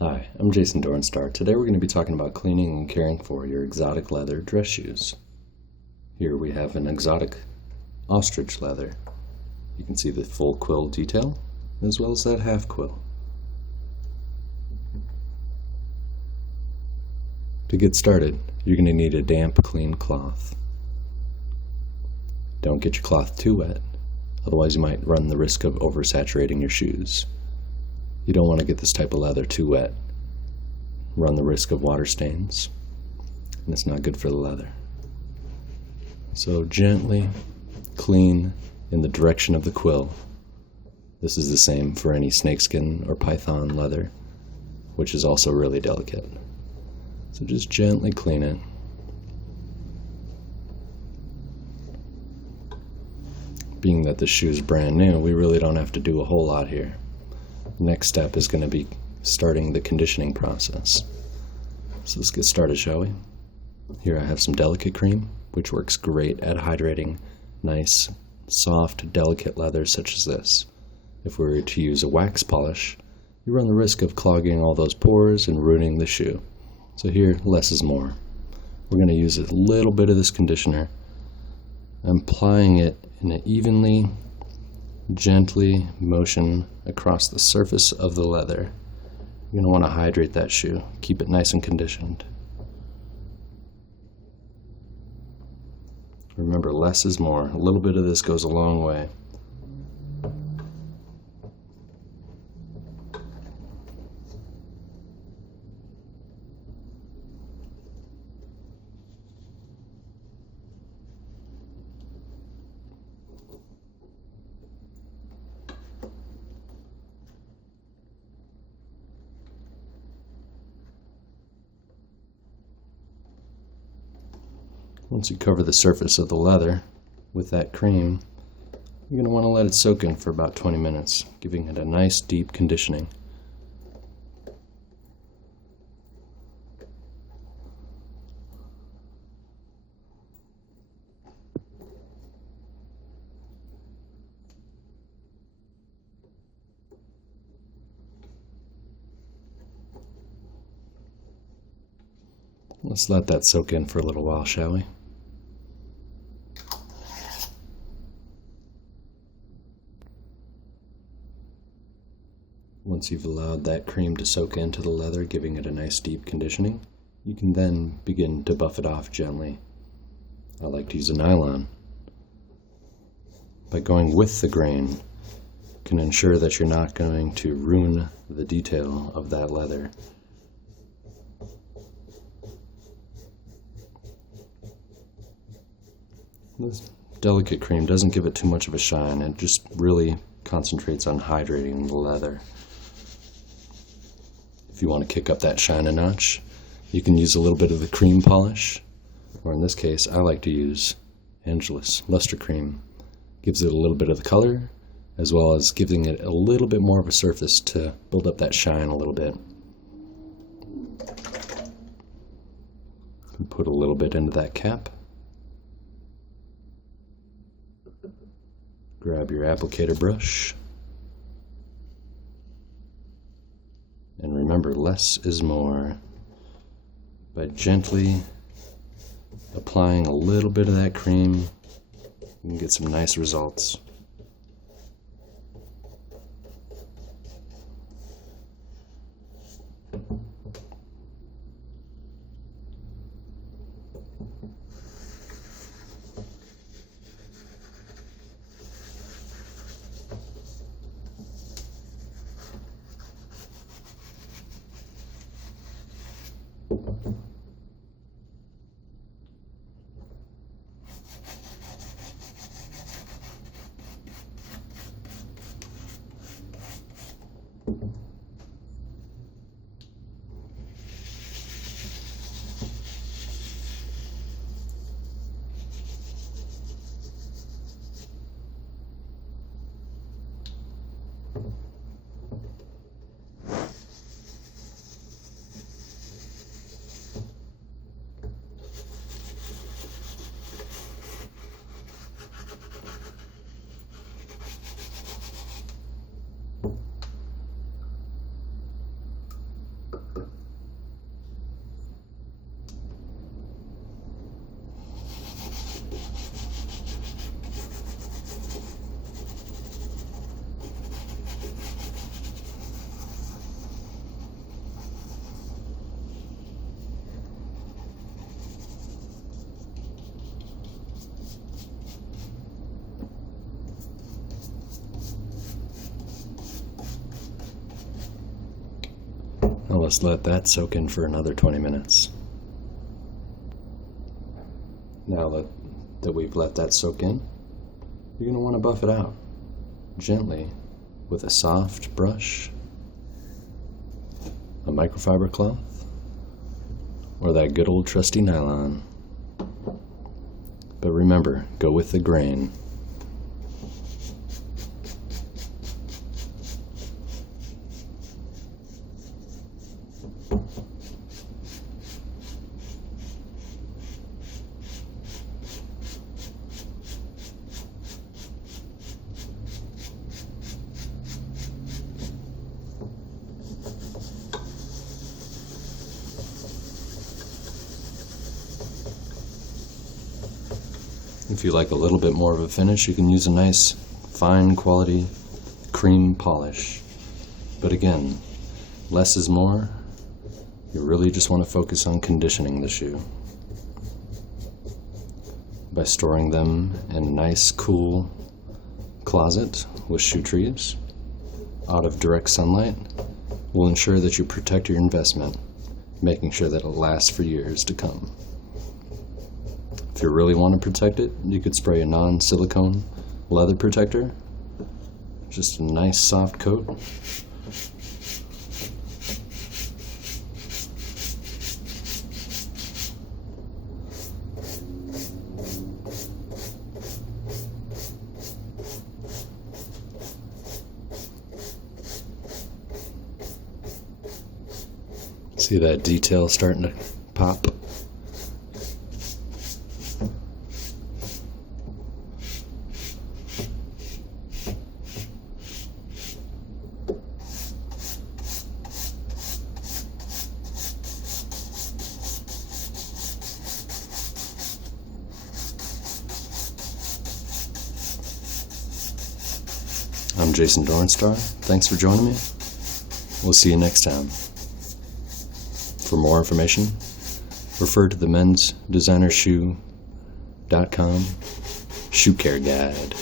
Hi, I'm Jason Dornstar. Today we're going to be talking about cleaning and caring for your exotic leather dress shoes. Here we have an exotic ostrich leather. You can see the full quill detail as well as that half quill. To get started, you're going to need a damp, clean cloth. Don't get your cloth too wet, otherwise you might run the risk of oversaturating your shoes. You don't want to get this type of leather too wet. Run the risk of water stains, and it's not good for the leather. So gently clean in the direction of the quill. This is the same for any snakeskin or python leather, which is also really delicate. So just gently clean it. Being that the shoe is brand new, we really don't have to do a whole lot here. Next step is going to be starting the conditioning process. So let's get started, shall we? Here I have some delicate cream, which works great at hydrating nice, soft, delicate leather such as this. If we were to use a wax polish, you run the risk of clogging all those pores and ruining the shoe. So here, less is more. We're going to use a little bit of this conditioner. I'm applying it in an evenly, gently motion across the surface of the leather. You're going to want to hydrate that shoe. Keep it nice and conditioned. Remember, less is more. A little bit of this goes a long way. Once you cover the surface of the leather with that cream, you're going to want to let it soak in for about 20 minutes, giving it a nice deep conditioning. Let's let that soak in for a little while, shall we? Once you've allowed that cream to soak into the leather, giving it a nice deep conditioning, you can then begin to buff it off gently. I like to use a nylon. By going with the grain, you can ensure that you're not going to ruin the detail of that leather. This delicate cream doesn't give it too much of a shine. It just really concentrates on hydrating the leather. If you want to kick up that shine a notch, you can use a little bit of the cream polish, or in this case, I like to use Angelus Luster Cream. Gives it a little bit of the color, as well as giving it a little bit more of a surface to build up that shine a little bit. Put a little bit into that cap. Grab your applicator brush. And remember, less is more. By gently applying a little bit of that cream, you can get some nice results. let's let that soak in for another 20 minutes. Now that we've let that soak in, you're going to want to buff it out gently with a soft brush, a microfiber cloth, or that good old trusty nylon. But remember, go with the grain. If you like a little bit more of a finish, you can use a nice fine quality cream polish. But again, less is more. You really just want to focus on conditioning the shoe by storing them in a nice cool closet with shoe trees out of direct sunlight will ensure that you protect your investment, making sure that it'll last for years to come. If you really want to protect it, you could spray a non-silicone leather protector. Just a nice soft coat. See that detail starting to pop? I'm Jason Dornstar. Thanks for joining me. We'll see you next time. For more information, refer to the mensdesignershoe.com shoe care guide.